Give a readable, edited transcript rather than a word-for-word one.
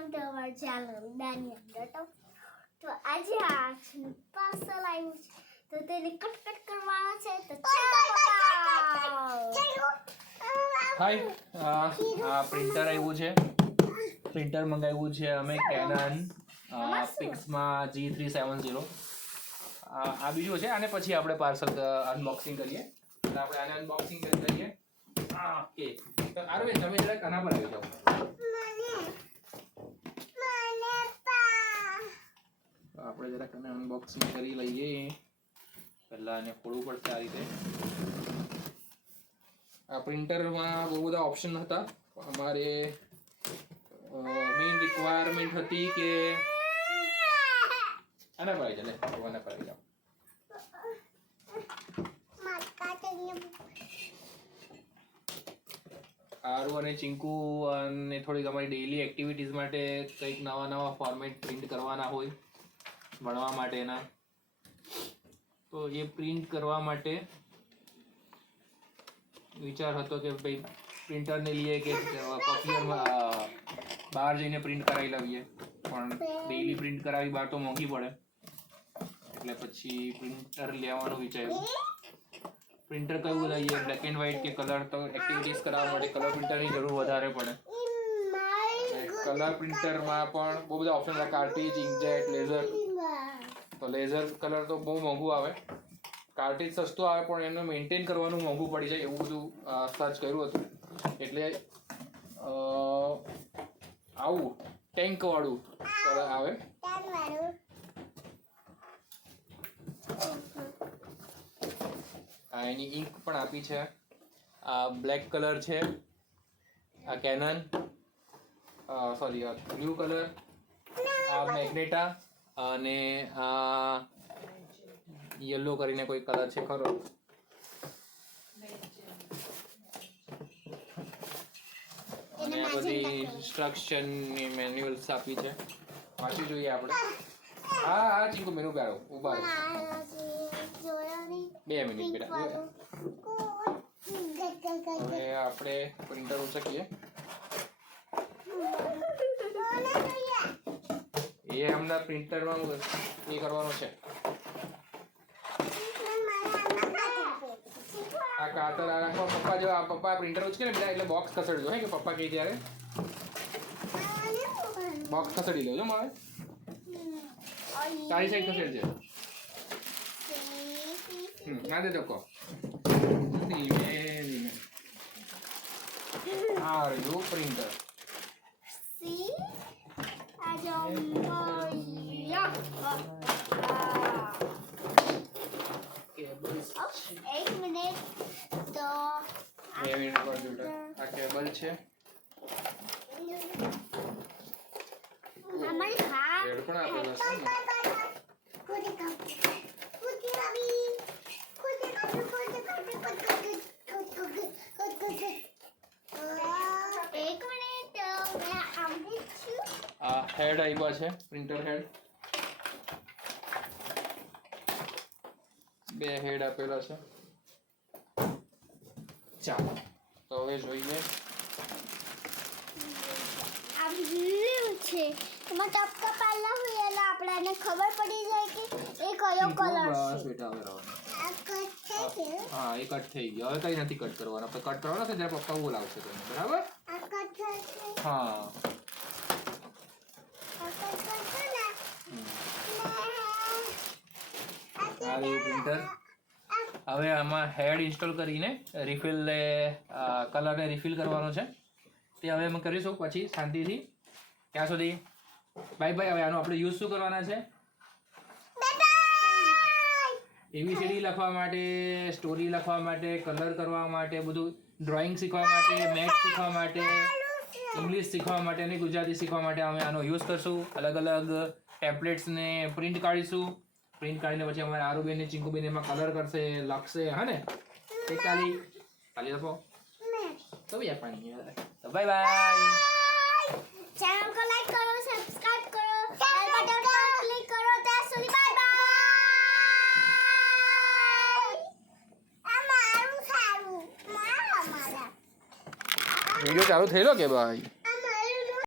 welcome to our channel દાની અંદર તો આજે આ પાર્સલ આવ્યું છે તો તેને કટ કરવાના છે તો હાય આ પ્રિન્ટર આવ્યું છે પ્રિન્ટર મંગાવ્યું છે અમે કેનન Pixma G370 આ બીજું છે આને પછી આપણે પાર્સલ અનબોક્સિંગ કરીએ તો આપણે આને અનબોક્સિંગ કરી લઈએ ઓકે તો આરવે તમે જરાક આના પર આવી જાઓ આપણે જરાક આને અનબોક્સિંગ કરી લઈએ પહેલા આને ખોલવું પડશે આ રીતે આ પ્રિન્ટરમાં બહુ બધા ઓપ્શન હતા અમારે મેઇન રિક્વાયરમેન્ટ હતી કે આના પર આવી જાઓ આના પર આવી જાઓ આરુ અને ચિંકુ અને થોડીક અમારી ડેઈલી એક્ટિવિટીઝ માટે કંઈક નવા ફોર્મેટ પ્રિન્ટ કરવાના હોય ભણવા માટેના તો એ પ્રિન્ટ કરવા માટે વિચાર હતો કે ભાઈ પ્રિન્ટરને લઈએ કે કોપીયરમાં બહાર જઈને પ્રિન્ટ કરાવી લાવીએ પણ ડેઈલી પ્રિન્ટ કરાવી બહાર તો મોંઘી પડે એટલે પછી પ્રિન્ટર લેવાનું વિચાર્યું પ્રિન્ટર કયું લઈએ બ્લેક એન્ડ વ્હાઇટ કે કલર તો એક્ટિવિટીઝ કરાવવા માટે કલર પ્રિન્ટરની જરૂર વધારે પડે કલર પ્રિન્ટરમાં પણ બહુ બધા ઓપ્શન હતા કાર્ટ્રીજ ઇન્કજેટ લેઝર તો લેઝર કલર તો બહુ મોંઘું આવે કાર્ટ્રીજ સસ્તું આવે પણ એનું મેન્ટેન કરવાનું મોંઘું પડી જાય એવું બધું સર્ચ કર્યું હતું એટલે આવું ટેન્કવાળું કલર આવે એની ઇંક પણ આપી છે આ બ્લેક કલર છે આ કેનન સોરી બ્લુ કલર આ મેગ્નેટા અને આ યલો કરીને કોઈ કલર છે ખરો અને આ બધી ઇન્સ્ટ્રક્શનની મેન્યુઅલ્સ આપી છે વાંચી જોઈએ આપણે હા ચીકુ મેનુ કાઢો ઉભા રહો 2 મિનિટ બેટા હવે આપણે પ્રિન્ટર ઉચકીએ એ હમણાં પ્રિન્ટરમાં એ કરવાનું છે આ કાતર આ પપ્પા જો પપ્પા પ્રિન્ટર ઉચકે ને બેટા એટલે બોક્સ ખસેડજો હે કે પપ્પા કહે ત્યારે બોક્સ ખસેડી લેજો મારે તારી સાઈડ ખસેડજે ના દે ધક્કો ધીમે ધીમે આ રહ્યું પ્રિન્ટર સી આ જો એક મિનિટ તો આ કેબલ છે અમારી હા રેડ પણ આપેલો છે ને એક મિનિટ મેં આવી છું આ હેડ આવ્યા છે પ્રિન્ટર હેડ બે હેડ આપેલા છે ચાલો તો હવે જોઈએ આ બ્લુ છે એમાં ટપકા પાડલા હોય એટલે આપણને ખબર પડી જાય કે એ કયો કલર બસ છે બેટા હવે રહો આ કટ છે હા એ કટ થઈ ગયો હવે કઈ નથી કટ કરવાનો આપણે કટ કરવાનો છે જ્યારે પપ્પા બોલાવશે તમને બરાબર આ કટ છે હા આ કટ છે ને આ રહ્યું પ્રિન્ટર હવે આમાં હેડ ઇન્સ્ટોલ કરીને રિફિલ કલરને રિફિલ કરવાનો છે તે હવે અમે કરીશું પછી શાંતિથી ત્યાં સુધી બાય બાય હવે આનો આપણે યુઝ શું કરવાના છે એબીસીડી લખવા માટે સ્ટોરી લખવા માટે કલર કરવા માટે બધું ડ્રોઈંગ શીખવા માટે મેથ્સ શીખવા માટે ઇંગ્લિશ શીખવા માટે અને ગુજરાતી શીખવા માટે અમે આનો યુઝ કરશું અલગ અલગ ટેમ્પલેટ્સને પ્રિન્ટ કાઢીશું પ્રિન્ટ કાઢીને પછી અમારે આરુબેન ને ચિંકુબેન એમાં કલર કરશે લખશે હા ને એ કાલી લખો તો યાર પાણી તો બાય બાય ચેનલ को लाइक करो सब्सक्राइब करो बेल बटन पर क्लिक करो ત્યાં સુધી બાય બાય આ મારું સારું મારા વિડિયો ચાલુ થયેલો કે ભાઈ